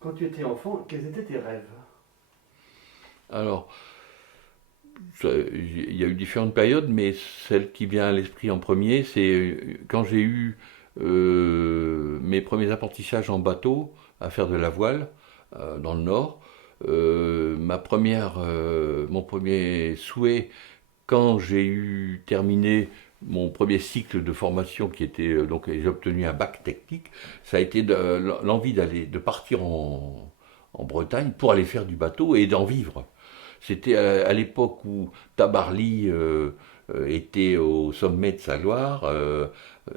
Quand tu étais enfant, quels étaient tes rêves? Alors, il y a eu différentes périodes, mais celle qui vient à l'esprit en premier, c'est quand j'ai eu mes premiers apprentissages en bateau, à faire de la voile dans le Nord. Mon premier souhait, quand j'ai eu terminé mon premier cycle de formation qui était donc j'ai obtenu un bac technique, ça a été l'envie de partir en Bretagne pour aller faire du bateau et d'en vivre. C'était à l'époque où Tabarly était au sommet de sa gloire,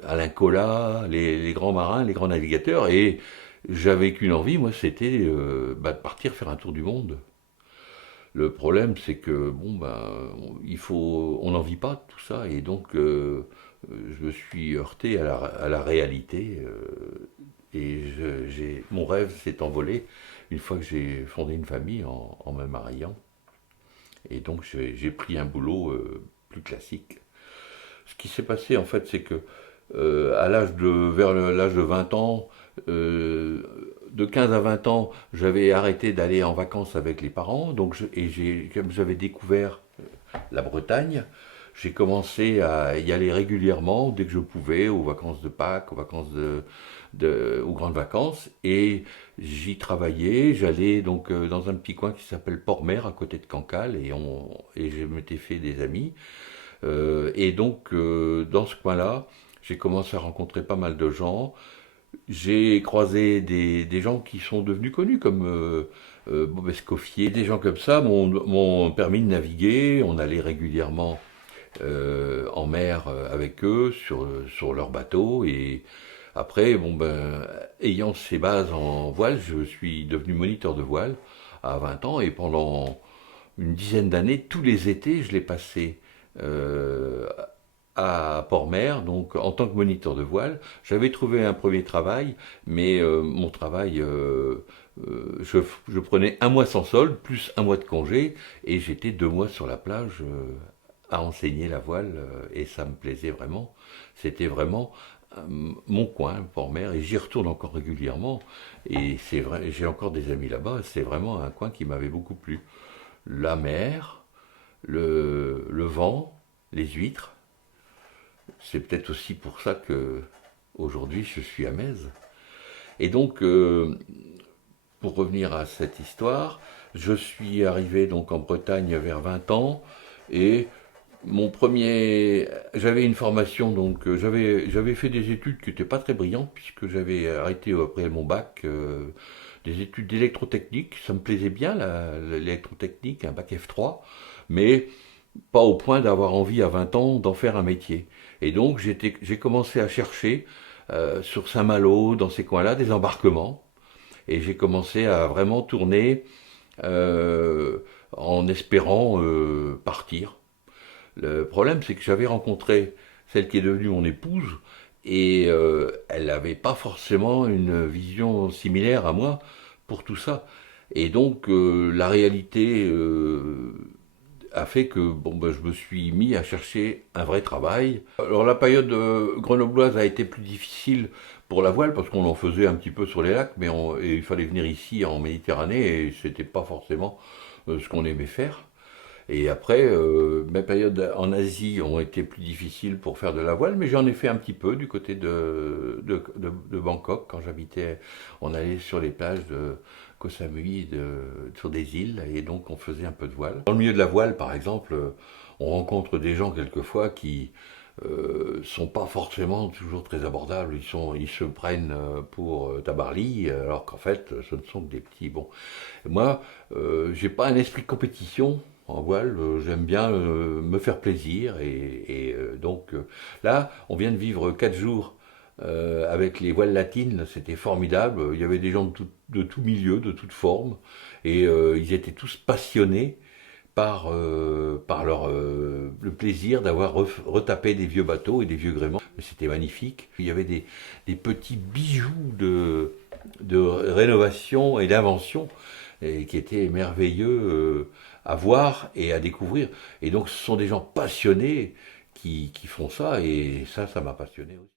Alain Colas, les grands marins, les grands navigateurs, et j'avais qu'une envie, moi, c'était de partir faire un tour du monde. Le problème, c'est que bon, on n'en vit pas tout ça, et donc je me suis heurté à la réalité, mon rêve s'est envolé une fois que j'ai fondé une famille en me mariant. Et donc j'ai pris un boulot plus classique. Ce qui s'est passé en fait, c'est que vers l'âge de 20 ans, euh, de 15 à 20 ans, j'avais arrêté d'aller en vacances avec les parents. Comme j'avais découvert la Bretagne, j'ai commencé à y aller régulièrement dès que je pouvais, aux vacances de Pâques, aux grandes vacances. Et j'y travaillais. J'allais donc dans un petit coin qui s'appelle Port-Mer, à côté de Cancale, et je m'étais fait des amis. Dans ce coin-là, j'ai commencé à rencontrer pas mal de gens. J'ai croisé des gens qui sont devenus connus, comme Bob Escoffier. Des gens comme ça m'ont permis de naviguer. On allait régulièrement en mer avec eux sur leur bateau. Et après, ayant ces bases en voile, je suis devenu moniteur de voile à 20 ans. Et pendant une dizaine d'années, tous les étés, je l'ai passé euh, à Port-Mer, donc en tant que moniteur de voile. J'avais trouvé un premier travail, mais mon travail, je prenais un mois sans solde, plus un mois de congé, et j'étais 2 mois sur la plage à enseigner la voile, et ça me plaisait vraiment. C'était vraiment euh, mon coin, Port-Mer, et j'y retourne encore régulièrement. Et c'est vrai, j'ai encore des amis là-bas, c'est vraiment un coin qui m'avait beaucoup plu. La mer, le vent, les huîtres, c'est peut-être aussi pour ça que aujourd'hui je suis à Metz. Et donc, pour revenir à cette histoire, je suis arrivé donc en Bretagne vers 20 ans et j'avais une formation donc j'avais fait des études qui n'étaient pas très brillantes puisque j'avais arrêté après mon bac des études d'électrotechnique. Ça me plaisait bien l'électrotechnique, un bac F3, mais pas au point d'avoir envie à 20 ans d'en faire un métier. Et donc j'ai commencé à chercher sur Saint-Malo, dans ces coins-là, des embarquements. Et j'ai commencé à vraiment tourner euh, en espérant partir. Le problème, c'est que j'avais rencontré celle qui est devenue mon épouse, et elle n'avait pas forcément une vision similaire à moi pour tout ça. Et donc la réalité a fait que je me suis mis à chercher un vrai travail. Alors la période grenobloise a été plus difficile pour la voile parce qu'on en faisait un petit peu sur les lacs, et il fallait venir ici en Méditerranée et c'était pas forcément ce qu'on aimait faire. Et après, mes périodes en Asie ont été plus difficiles pour faire de la voile, mais j'en ai fait un petit peu du côté de Bangkok. Quand j'habitais, on allait sur les plages de Koh Samui, sur des îles, et donc on faisait un peu de voile. Dans le milieu de la voile, par exemple, on rencontre des gens quelquefois qui sont pas forcément toujours très abordables. Ils se prennent pour Tabarly, alors qu'en fait, ce ne sont que des petits. Bon, moi, j'ai pas un esprit de compétition en voile. J'aime bien me faire plaisir là, on vient de vivre 4 jours avec les voiles latines. C'était formidable. Il y avait des gens de tout milieu, de toutes formes, et ils étaient tous passionnés par le plaisir d'avoir retapé des vieux bateaux et des vieux gréements. C'était magnifique. Il y avait des petits bijoux de rénovation et d'invention et qui étaient merveilleux à voir et à découvrir. Et donc ce sont des gens passionnés qui font ça, et ça m'a passionné aussi.